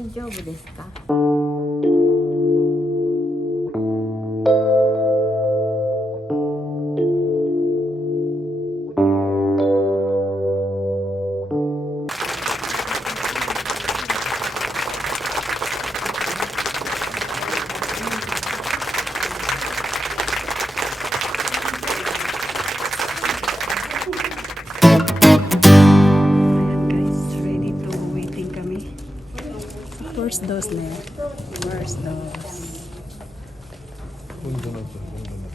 大丈夫ですか？First dose na yun. First dose. 혼자 났어, 혼자 났어.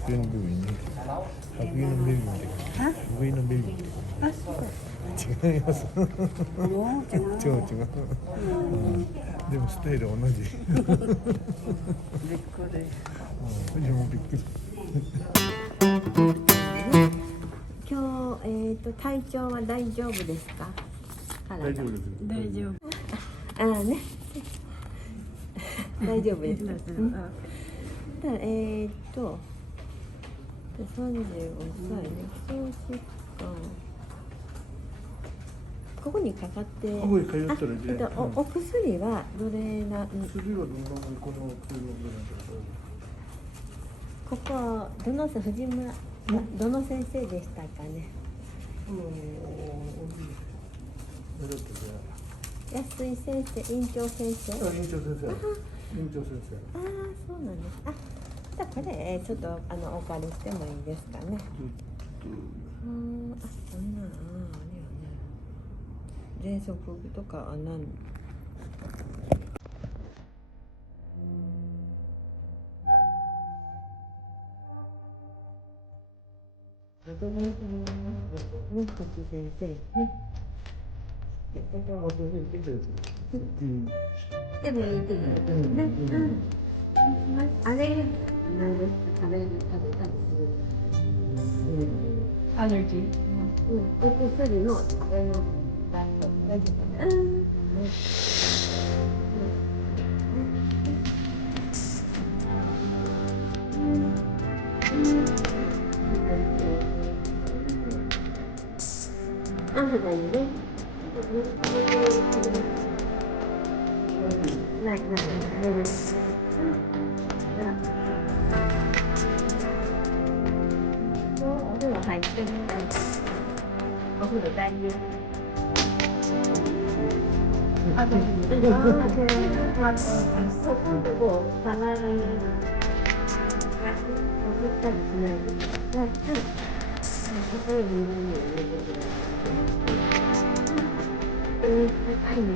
학교는 배우인데. 학교는 배우인데. 학교는 배우인데. Ah, super. 지강이었어. Oo, 지강, 지강.でもスタイル同じ。びっくり。でもびっくり。今日、体調は大丈夫ですか？大丈夫です。大丈夫。ああね。大丈夫です。大丈夫。うんだ35歳ね、基礎疾患。ここにかかってここに通ってるね。お薬はどれな、薬はどんなもんこの薬を飲んでるんだけど。ここどの藤村どの先生でしたかね？安井先生、院長先生。院長先生。院長先生。ああ、そうなんです。あ、じゃあこれちょっとお借りしてもいいですかね。こんなあれよね。喘息とかなん。先生ね。でもいいですね。あれなんですか、食べたりする。アレルギー？お薬の食べ物だと大丈夫かな。あ、はいね。ない。お風呂入ってる。お風呂大丈夫。あ、大丈夫。あ、そこのとこ触らない。送ったりしないで。高いね。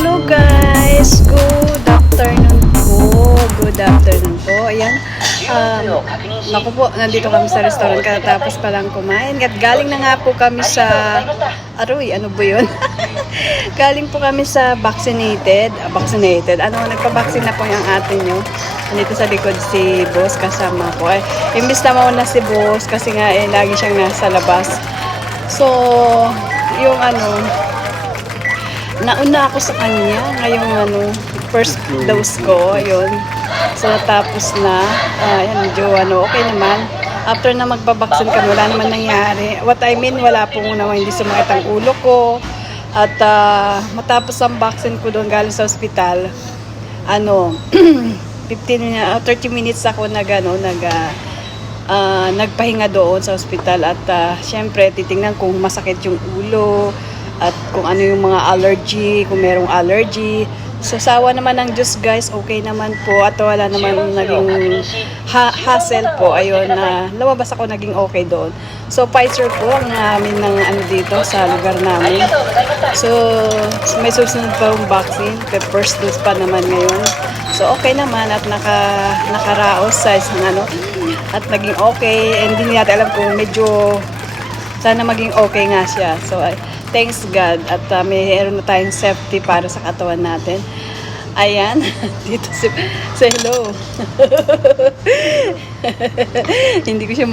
Hello guys! Good afternoon po. Good afternoon po. Ayan. Naku po, nandito kami sa restaurant katapos pa lang kumain. At galing na nga po kami sa... Aroy, ano ba yun? Galing po kami sa vaccinated. Nagpa-vaccine na po yung ate nyo. Nandito sa likod si boss kasama ko. Imbis na mauna si boss kasi nga lagi siyang nasa labas. So, yung nauna ako sa kanya ngayong first dose ko, ayun. So, tapos na, medyo okay naman. After na magpabaksin kami, wala naman nangyari. What I mean, wala pong naman, hindi sumakit ang ulo ko. At matapos ang vaccine ko doon galing sa ospital, 30 minutes ako nagpahinga doon sa ospital at syempre titingnan kung masakit yung ulo at kung ano yung mga allergy, kung merong allergy. So sawa naman ng Diyos guys, okay naman po at wala naman naging hassle po. Ayun, lumabas ako naging okay doon. So Pfizer po ang namin ng dito sa lugar namin. So may susunod pa yung vaccine, the first dose pa naman ngayon. So okay naman at nakaraos sa isang at naging okay. And hindi natin alam kung medyo sana maging okay nga siya. So thanks God at mayroon na tayong safety para sa katawan natin. Ayan, dito si hello. Hindi ko siya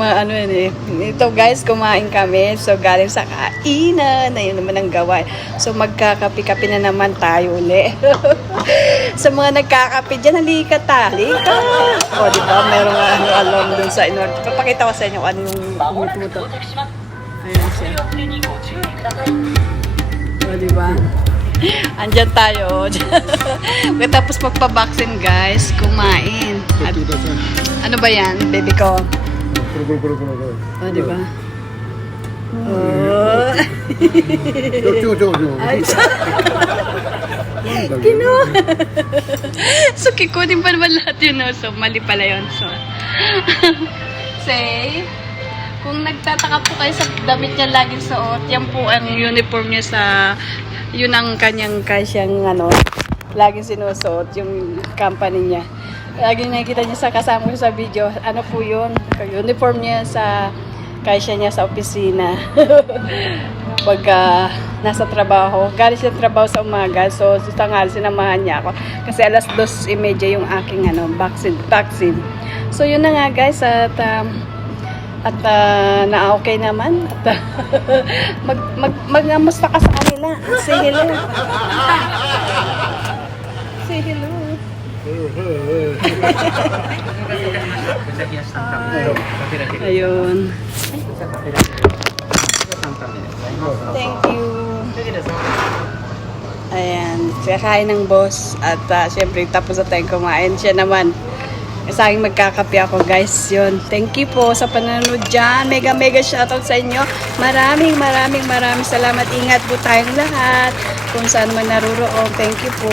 Ito guys, kumain kami. So galing sa kainan, na yun naman ang gawa. So magkakapi-kapi na naman tayo uli. Sa mga nagkakapi dyan, halika. O diba, merong alam dun sa Papakita ko sa inyo ano yung umututo. Ayan siya. O diba? Andyan tayo. Tapos magpa-vaccine guys, kumain. At, ano ba yan, baby ko? O diba? Oh. Ay, so, kikunin pa naman lahat yun. So, mali pala yun. So, say, kung nagtataka po kayo sa damit niya laging suot, yan po ang uniform niya sa, yun ang kanyang laging sinusuot, yung company niya. Laging nakikita niya sa kasama ko sa video, ano po yun, uniform niya sa kasya niya sa opisina. Pagka nasa trabaho, galing siya trabaho sa umaga, so tanghali sinamahan niya ako. Kasi alas 2:30 yung aking vaccine. So yun na nga guys, at na-okay naman. At magnamusta ka sa kanila. Say hello. Say hello. Ayun. Thank you. Ayan. Kakain ng boss. At syempre tapos na tayong kumain. Siya naman. Sa aking magkakape ako guys, yun. Thank you po sa panonood dyan. Mega shoutout sa inyo. Maraming salamat. Ingat po tayong lahat. Kung saan man naruroon. Thank you po.